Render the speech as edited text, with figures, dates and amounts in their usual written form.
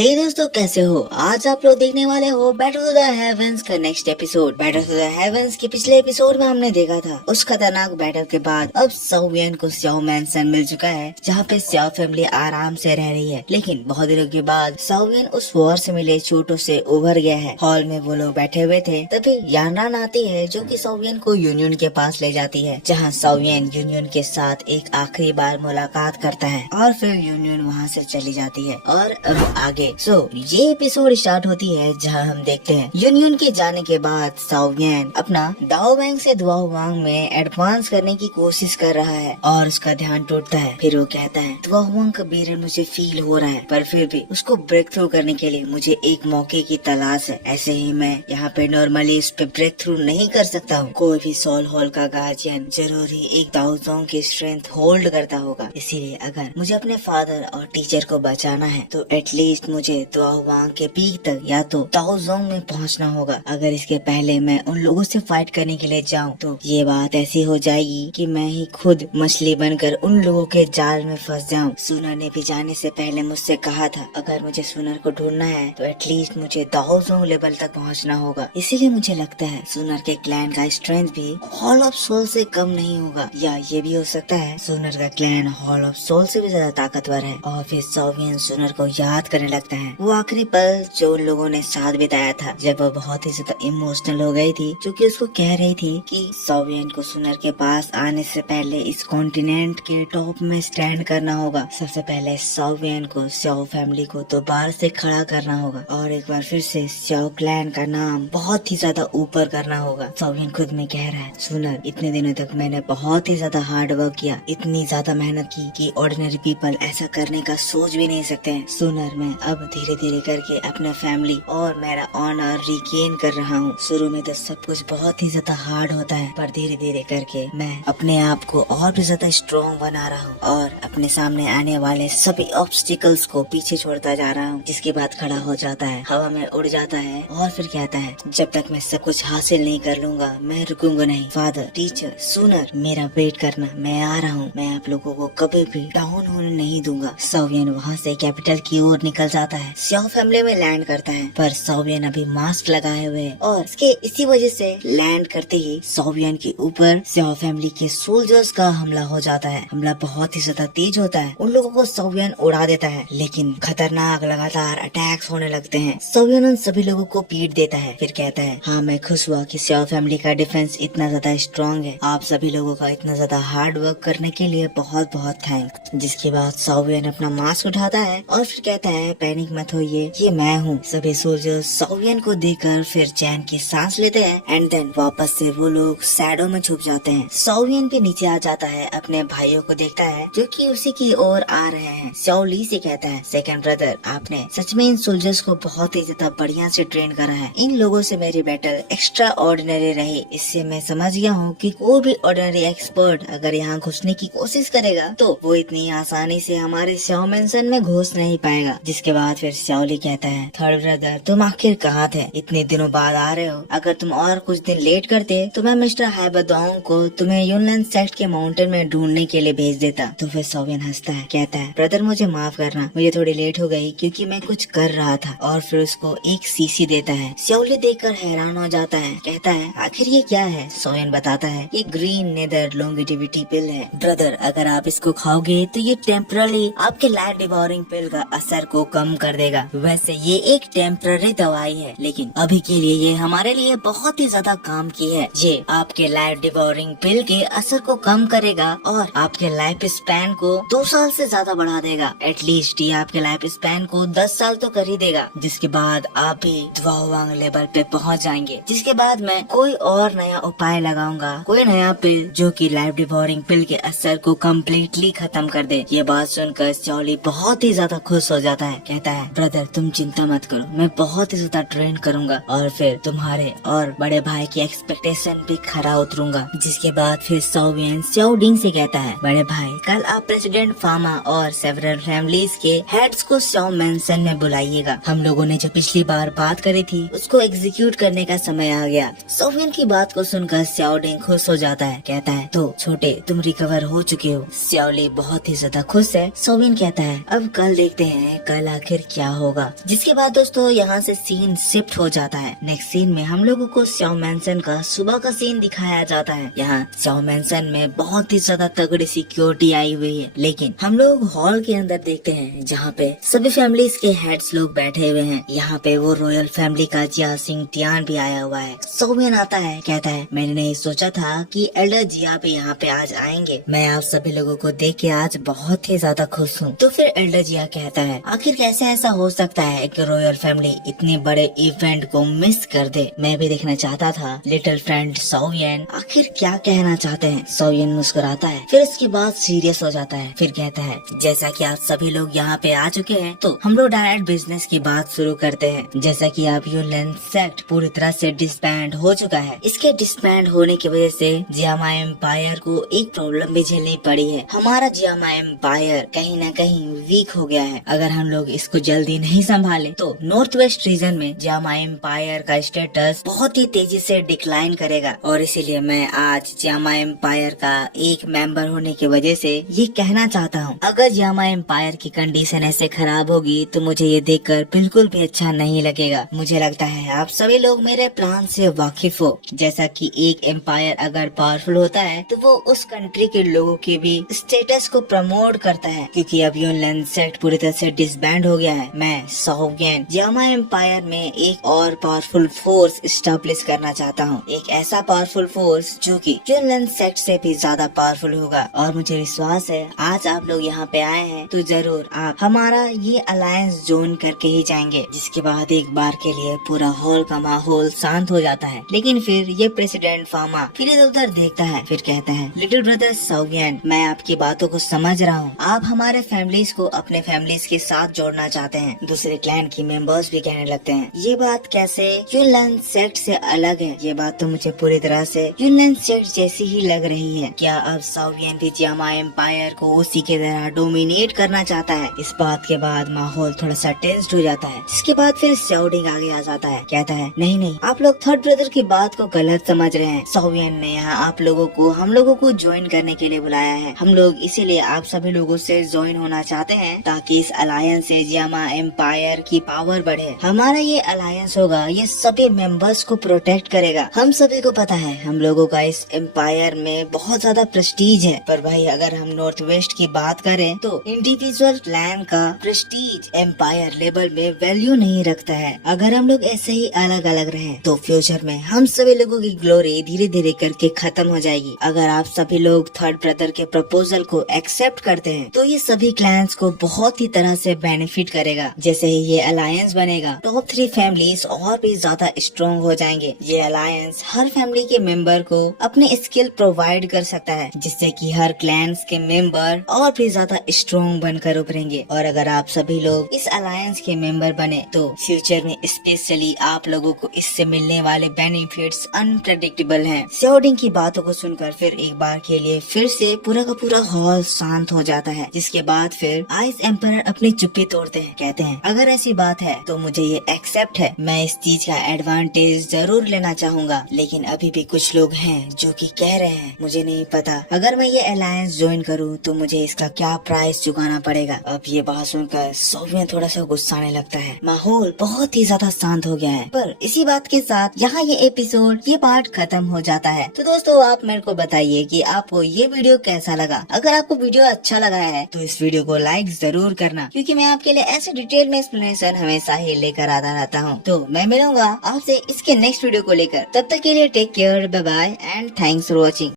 हे दोस्तों, कैसे हो? आज आप लोग देखने वाले हो बैटल टू द हेवंस का next episode. Battle to the heavens के पिछले एपिसोड में हमने देखा था उस खतरनाक बैटल के बाद अब सावियन को स्याओ मैंसन मिल चुका है, जहाँ पे स्याओ फैमिली आराम से रह रही है। लेकिन बहुत दिनों के बाद सावियन उस वॉर से मिले चोटों से उभर गया है। हॉल में वो लोग बैठे हुए थे, तभी यानरान आती है जो कि सावियन को यूनियन के पास ले जाती है, जहाँ सावियन यूनियन के साथ एक आखिरी बार मुलाकात करता है और फिर यूनियन वहाँ से चली जाती है। और अब आगे ये एपिसोड स्टार्ट होती है, जहाँ हम देखते हैं यूनियन के जाने के बाद सावियन अपना दाओ बैंक से दुआओ वांग में एडवांस करने की कोशिश कर रहा है और उसका ध्यान टूटता है। फिर वो कहता है दुआओ वांग का बेरन मुझे फील हो रहा है, पर फिर भी उसको ब्रेक थ्रू करने के लिए मुझे एक मौके की तलाश है। ऐसे ही मैं यहाँ पे नॉर्मली इस पे ब्रेक थ्रू नहीं कर सकता हूँ। कोई भी सोल हॉल का गार्जियन जरूर ही एक दाओ जोंग की स्ट्रेंथ होल्ड करता होगा। इसीलिए अगर मुझे अपने फादर और टीचर को बचाना है तो एटलीस्ट मुझे दुआओ वांग के पीक तक या तो दाओ जोंग में पहुंचना होगा। अगर इसके पहले मैं उन लोगों से फाइट करने के लिए जाऊं तो ये बात ऐसी हो जाएगी कि मैं ही खुद मछली बनकर उन लोगों के जाल में फंस जाऊं। सुनर ने भी जाने से पहले मुझसे कहा था अगर मुझे सुनर को ढूंढना है तो एटलीस्ट मुझे दाओ जोंग लेवल तक पहुंचना होगा। इसीलिए मुझे लगता है सुनर के क्लैन का स्ट्रेंथ भी हॉल ऑफ सोल से कम नहीं होगा, या ये भी हो सकता है सुनर का क्लैन हॉल ऑफ सोल से भी ज्यादा ताकतवर है। और फिर सावियन सुनर को याद करने लगता है वो आखिरी पल जो उन लोगों ने साथ बिताया था, जब वो बहुत ही ज्यादा इमोशनल हो गई थी, जो कि उसको कह रही थी कि सावियन को सुनर के पास आने से पहले इस कॉन्टिनेंट के टॉप में स्टैंड करना होगा। सबसे पहले सावियन को स्याओ फैमिली को दोबारा से खड़ा करना होगा और एक बार फिर से स्याओ क्लैन का नाम बहुत ही ज्यादा ऊपर करना होगा। सावियन खुद में कह रहा है सुनर, इतने दिनों तक मैंने बहुत ही ज्यादा हार्ड वर्क किया, इतनी ज्यादा मेहनत की कि ऑर्डिनरी पीपल ऐसा करने का सोच भी नहीं सकते हैं। सुनर, मैं अब धीरे धीरे करके अपना फैमिली और मेरा ऑनर रिगेन कर रहा हूँ। शुरू में तो सब कुछ बहुत ही ज्यादा हार्ड होता है, पर धीरे धीरे करके मैं अपने आप को और भी ज्यादा स्ट्रॉन्ग बना रहा हूँ और अपने सामने आने वाले सभी ऑब्स्टिकल्स को पीछे छोड़ता जा रहा हूँ। जिसके बाद खड़ा हो जाता है, हवा में उड़ जाता है और फिर कहता है जब तक मैं सब कुछ हासिल नहीं कर लूंगा मैं रुकूंगा नहीं। फादर, टीचर, सुनर, मेरा वेट करना, मैं आ रहा हूँ। मैं आप लोगों को कभी भी डाउन होने नहीं दूंगा। सावियन वहाँ से कैपिटल की ओर निकल जाता है, स्याओ फैमिली में लैंड करता है, पर सावियन अभी मास्क लगाए हुए है और इसके इसी वजह से लैंड करते ही सावियन के ऊपर स्याओ फैमिली के सोल्जर्स का हमला हो जाता है। हमला बहुत ही ज्यादा तेज होता है, उन लोगों को सावियन उड़ा देता है, लेकिन खतरनाक लगातार अटैक्स होने लगते हैं। सावियन उन सभी लोगों को पीट देता है, फिर कहता है हाँ, मैं खुश हुआ कि स्याओ फैमिली का डिफेंस इतना ज्यादा स्ट्रॉन्ग है। आप सभी लोगों का इतना ज्यादा हार्ड वर्क करने के लिए बहुत बहुत थैंक्स। जिसके बाद सावियन अपना मास्क उठाता है और फिर कहता है पैनिक मत होइए, ये मैं हूँ। सभी सोल्जर्स सावियन को देखकर फिर चैन की सांस लेते हैं एंड देन वापस से वो लोग शैडो में छुप जाते हैं। सावियन भी नीचे आ जाता है, अपने भाइयों को देखता है जो कि उसी की ओर आ रहे हैं। स्याओ ली से कहता है सेकंड ब्रदर, आपने सच में इन सोल्जर्स को बहुत ही ज्यादा बढ़िया से ट्रेन करा है। इन लोगों से मेरी बैटल एक्स्ट्रा ऑर्डिनरी रही। इससे मैं समझ गया हूँ कि कोई भी ऑर्डिनरी एक्सपर्ट अगर यहाँ घुसने की कोशिश करेगा तो वो इतनी आसानी से हमारे स्याओ मैंसन में घुस नहीं पाएगा। जिसके बाद फिर स्याओ ली कहता है थर्ड ब्रदर, तुम आखिर कहाँ थे? इतने दिनों बाद आ रहे हो। अगर तुम और कुछ दिन लेट करते तो मैं मिस्टर हाइबादोंग को तुम्हें यूनलैंड सेक्ट के माउंटेन में ढूंढने के लिए भेज देता। तो फिर सावियन हंसता है, कहता है ब्रदर मुझे माफ करना, मुझे थोड़ी लेट हो गई क्योंकि मैं कुछ कर रहा था। और फिर उसको एक सीसी देता है। स्याओ ली देखकर हैरान हो जाता है, कहता है आखिर ये क्या है? सावियन बताता है ये ग्रीन नेदर लॉन्गेटिविटी पिल है ब्रदर, अगर आप इसको खाओगे तो ये टेम्पररी आपके लाइफ डिवोरिंग पिल का असर को कम कर देगा। वैसे ये एक टेम्पररी दवाई है, लेकिन अभी के लिए ये हमारे लिए बहुत ही ज्यादा काम की है। ये आपके लाइफ डिवोरिंग पिल के असर को कम करेगा और आपके लाइफ स्पैन को 2 साल से ज्यादा बढ़ा देगा। एटलीस्ट ये आपके लाइफ स्पैन को 10 साल तो कर ही देगा। जिसके बाद आप भी दुआओ वांग लेवल पे पहुंच जाएंगे। जिसके बाद मैं कोई और नया उपाय लगाऊंगा, कोई नया पिल जो कि लाइफ डिवोरिंग पिल के असर को कम्प्लीटली खत्म कर दे। ये बात सुनकर स्याओ ली बहुत ही ज्यादा खुश हो जाता है, कहता है ब्रदर तुम चिंता मत करो, मैं बहुत ही ज्यादा ट्रेन करूंगा और फिर तुम्हारे और बड़े भाई की एक्सपेक्टेशन भी खरा उतरूंगा। जिसके बाद फिर सावियन स्याओ डिंग से कहता है बड़े भाई, कल आप प्रेसिडेंट फामा और सेवरल फैमिलीज के हेड्स को स्याओ मैंसन में बुलाइएगा। हम लोगों ने जो पिछली बार बात करी थी उसको एग्जीक्यूट करने का समय आ गया। सावियन की बात को सुनकर स्याओ डिंग खुश हो जाता है, कहता है तो छोटे तुम रिकवर हो चुके हो। स्याओ ली बहुत ही ज्यादा खुश है। सावियन कहता है अब कल देखते हैं कल आखिर क्या होगा। जिसके बाद दोस्तों यहाँ से सीन शिफ्ट हो जाता है। नेक्स्ट सीन में हम लोगों को स्याओ मैंसन का सुबह का सीन दिखाया जाता है। यहाँ स्याओ मैंसन में बहुत ही ज्यादा तगड़ी सिक्योरिटी आई हुई है, लेकिन हम लोग हॉल के अंदर देखते हैं जहाँ पे सभी फैमिलीज के हेड्स लोग बैठे हुए हैं। यहाँ पे वो रॉयल फैमिली का जिया सिंह टियान भी आया हुआ है। सौवियन आता है, कहता है मैंने नहीं सोचा था कि एल्डर जिया भी यहाँ पे आज आएंगे। मैं आप सभी लोगों को देख के आज बहुत ही ज्यादा खुश हूँ। तो फिर एल्डर जिया कहता है आखिर कैसे ऐसा हो सकता है कि रॉयल फैमिली इतने बड़े इवेंट को मिस कर दे। मैं भी देखना चाहता था। लिटिल फ्रेंड सौवियन आखिर क्या कहना चाहते हैं। सौवियन मुस्कुराता है, फिर इसके बाद सीरियस हो जाता है। फिर कहता है जैसा कि आप सभी लोग यहाँ पे आ चुके हैं तो हम लोग डायरेक्ट बिजनेस की बात शुरू करते हैं। जैसा कि आप यूनलैंड सेक्ट पूरी तरह से डिसबैंड हो चुका है। इसके डिसबैंड होने की वजह से जियामा एम्पायर को एक प्रॉब्लम भी झेलनी पड़ी है। हमारा जियामा एम्पायर कहीं न कहीं वीक हो गया है। अगर हम लोग इसको जल्दी नहीं संभाले तो नॉर्थ वेस्ट रीजन में जियामा एम्पायर का स्टेटस बहुत ही तेजी से डिक्लाइन करेगा। और इसीलिए मैं आज जियामा एम्पायर का एक मेंबर होने की वजह से ये कहना चाहता हूँ, अगर जियामा एम्पायर की कंडीशन ऐसे खराब होगी तो मुझे ये देखकर बिल्कुल भी अच्छा नहीं लगेगा। मुझे लगता है आप सभी लोग मेरे प्लान से वाकिफ हो। जैसा कि एक एम्पायर अगर पावरफुल होता है तो वो उस कंट्री के लोगों के भी स्टेटस को प्रमोट करता है। क्योंकि अब यूनलैंड सेक्ट पूरी तरह से डिसबैंड हो गया है, मैं सौवियन जियामा एम्पायर में एक और पावरफुल फोर्स स्टैब्लिश करना चाहता हूँ। एक ऐसा पावरफुल फोर्स जो कि यूनलैंड सेक्ट से भी ज्यादा पावरफुल होगा। और मुझे विश्वास है आज आप लोग यहाँ पे आए हैं तो जरूर आप हमारा ये अलायंस ज्वाइन करके ही जाएंगे। जिसके बाद एक बार के लिए पूरा हॉल का माहौल शांत हो जाता है। लेकिन फिर ये प्रेसिडेंट फामा फिर इधर उधर देखता है, फिर कहता है लिटिल ब्रदर सौवियन मैं आपकी बातों को समझ रहा हूँ। आप हमारे फैमिलीज को अपने फैमिलीज के साथ जोड़ना चाहते हैं। दूसरे क्लैन की मेंबर्स भी कहने लगते हैं ये बात कैसे यूनलैंड सेक्ट से अलग है। ये बात तो मुझे पूरी तरह से यूनलैंड सेक्ट जैसी ही लग रही है। क्या अब सौवियन भी जियामा एम्पायर को उसी के तरह डोमिनेट करना चाहता है। इस बात के बाद माहौल थोड़ा सा टेंस्ड हो जाता है। जिसके बाद फिर शाओडिंग आगे आ जाता है, कहता है नहीं नहीं आप लोग थर्ड ब्रदर की बात को गलत समझ रहे हैं। सौवियन ने यहाँ आप लोगों को हम लोगों को ज्वाइन करने के लिए बुलाया है। हम लोग इसीलिए आप सभी लोगों से ज्वाइन होना चाहते हैं ताकि इस अलायंस से जियामा एम्पायर की पावर बढ़े। हमारा ये अलायंस होगा, ये सभी मेंबर्स को प्रोटेक्ट करेगा। हम सभी को पता है हम लोगों का इस एम्पायर में बहुत ज्यादा प्रेस्टीज है। पर भाई अगर हम नॉर्थ वेस्ट की बात करें तो इंडिविजुअल क्लैन का प्रेस्टीज एम्पायर लेवल में वैल्यू नहीं रखता है। अगर हम लोग ऐसे ही अलग अलग रहे तो फ्यूचर में हम सभी लोगों की ग्लोरी धीरे धीरे करके खत्म हो जाएगी। अगर आप सभी लोग थर्ड ब्रदर के प्रपोजल को एक्सेप्ट करते हैं तो ये सभी क्लैंस को बहुत ही तरह से बेनिफिट करेगा। जैसे ही ये अलायंस बनेगा टॉप 3 फैमिलीज और भी ज्यादा स्ट्रॉन्ग हो जाएंगे। ये अलायंस हर फैमिली के मेंबर को अपने स्किल प्रोवाइड कर सकता है जिससे कि हर क्लैंस के मेंबर और भी ज्यादा स्ट्रॉन्ग बनकर उभरेंगे। और अगर आप सभी लोग इस अलायंस के मेंबर बने तो फ्यूचर में स्पेशली आप लोगों को इससे मिलने वाले बेनिफिट्स अनप्रेडिक्टेबल हैं। शाओडिंग की बातों को सुनकर फिर एक बार के लिए फिर से पूरा का पूरा हॉल शांत हो जाता है। जिसके बाद फिर आइस एम्परर अपनी चुप्पी तोड़ते हैं, कहते हैं अगर ऐसी बात है तो मुझे ये एक्सेप्ट है। मैं इस चीज का एडवांटेज जरूर लेना चाहूंगा। लेकिन अभी भी कुछ लोग हैं जो कि कह रहे हैं मुझे नहीं पता अगर मैं ये अलायंस ज्वाइन करूँ तो मुझे इसका क्या प्राइस चुकाना पड़ेगा। अब ये बात सुनकर सौवियन थोड़ा सा गुस्साने लगता है। माहौल बहुत ही ज्यादा शांत हो गया है। पर इसी बात के साथ यहाँ ये एपिसोड ये पार्ट खत्म हो जाता है। तो दोस्तों आप मेरे को बताइए कि आपको ये वीडियो कैसा लगा। अगर आपको वीडियो अच्छा लगा है तो इस वीडियो को लाइक जरूर करना, क्योंकि मैं आपके लिए ऐसे डिटेल में एक्सप्लेनेशन हमेशा ही लेकर आता रहता हूँ। तो मैं मिलूंगा आपसे इसके नेक्स्ट वीडियो को लेकर। तब तक के लिए take care, bye bye and thanks for watching.